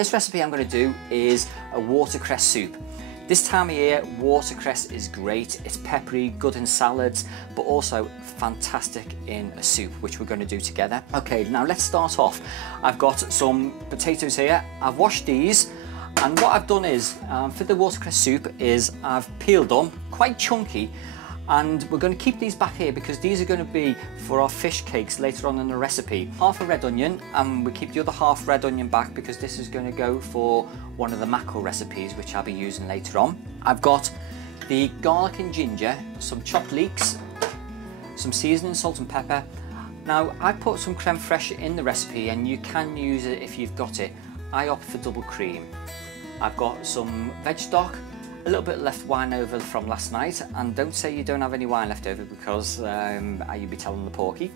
first recipe I'm going to do is a watercress soup. This time of year, watercress is great. It's peppery, good in salads, but also fantastic in a soup, which we're going to do together. Okay, now let's start off. I've got some potatoes here. I've washed these, and what I've done is, for the watercress soup, is I've peeled them, quite chunky, and we're going to keep these back here because these are going to be for our fish cakes later on in the recipe. Half a red onion, and we keep the other half red onion back because this is going to go for one of the mackerel recipes which I'll be using later on. I've got the garlic and ginger, some chopped leeks, some seasoning, salt and pepper. Now I put some creme fraiche in the recipe and you can use it if you've got it. I opt for double cream. I've got some veg stock, a little bit left wine over from last night, and don't say you don't have any wine left over because you'll be telling the porky,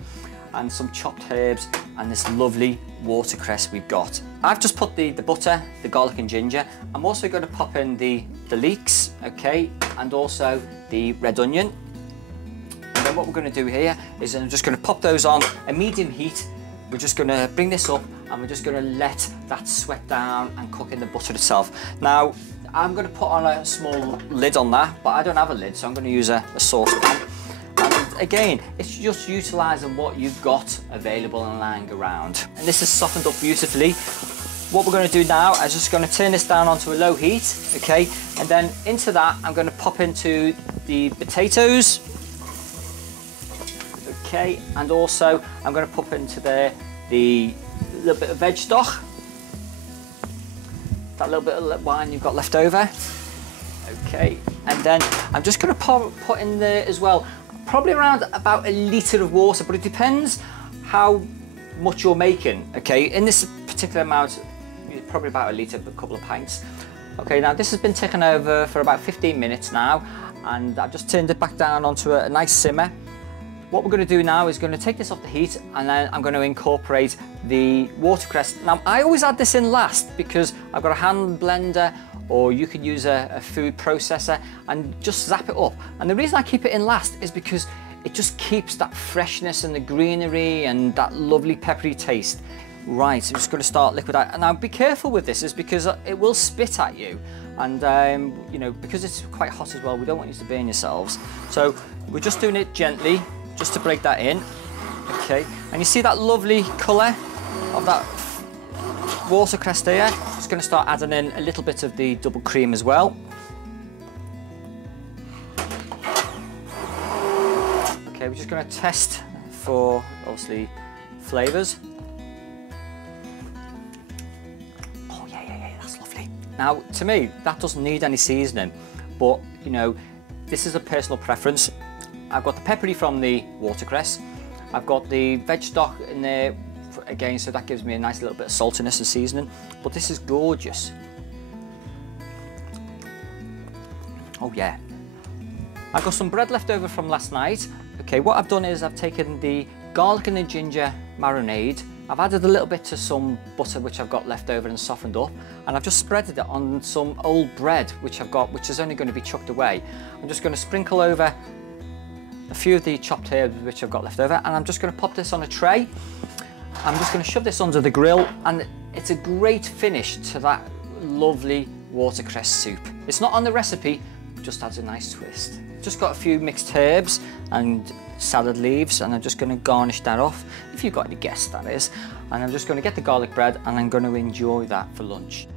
and some chopped herbs and this lovely watercress we've got. I've just put the butter, the garlic and ginger. I'm also going to pop in the leeks, okay, and also the red onion. And then what we're going to do here is I'm just going to pop those on a medium heat. We're just going to bring this up and we're just going to let that sweat down and cook in the butter itself. Now, I'm going to put on a small lid on that, but I don't have a lid, so I'm going to use a saucepan. And again, it's just utilising what you've got available and lying around. And this is softened up beautifully. What we're going to do now is just going to turn this down onto a low heat, okay? And then into that, I'm going to pop into the potatoes, okay? And also, I'm going to pop into there the little bit of veg stock. That little bit of wine you've got left over. Okay, and then I'm just going to put in there as well, probably around about a litre of water, but it depends how much you're making. Okay, in this particular amount, probably about a litre, a couple of pints. Okay, now this has been ticking over for about 15 minutes now, and I've just turned it back down onto a nice simmer. What we're going to do now is going to take this off the heat, and then I'm going to incorporate the watercress. Now I always add this in last because I've got a hand blender, or you could use a food processor and just zap it up. And the reason I keep it in last is because it just keeps that freshness and the greenery and that lovely peppery taste. Right, so I'm just going to start liquidate. And now be careful with this, is because it will spit at you, and you know, because it's quite hot as well, we don't want you to burn yourselves. So we're just doing it gently, just to break that in, okay? And you see that lovely colour of that watercress there? Just going to start adding in a little bit of the double cream as well. Okay, we're just going to test for, obviously, flavours. Oh yeah, that's lovely. Now, to me, that doesn't need any seasoning, but, you know, this is a personal preference. I've got the peppery from the watercress. I've got the veg stock in there again, so that gives me a nice little bit of saltiness and seasoning. But this is gorgeous. Oh yeah. I've got some bread left over from last night. Okay, what I've done is I've taken the garlic and the ginger marinade. I've added a little bit to some butter which I've got left over and softened up, and I've just spreaded it on some old bread which I've got, which is only going to be chucked away. I'm just going to sprinkle over a few of the chopped herbs which I've got left over, and I'm just going to pop this on a tray. I'm just going to shove this under the grill, and it's a great finish to that lovely watercress soup. It's not on the recipe, just adds a nice twist. Just got a few mixed herbs and salad leaves, and I'm just going to garnish that off, if you've got any guests that is. And I'm just going to get the garlic bread, and I'm going to enjoy that for lunch.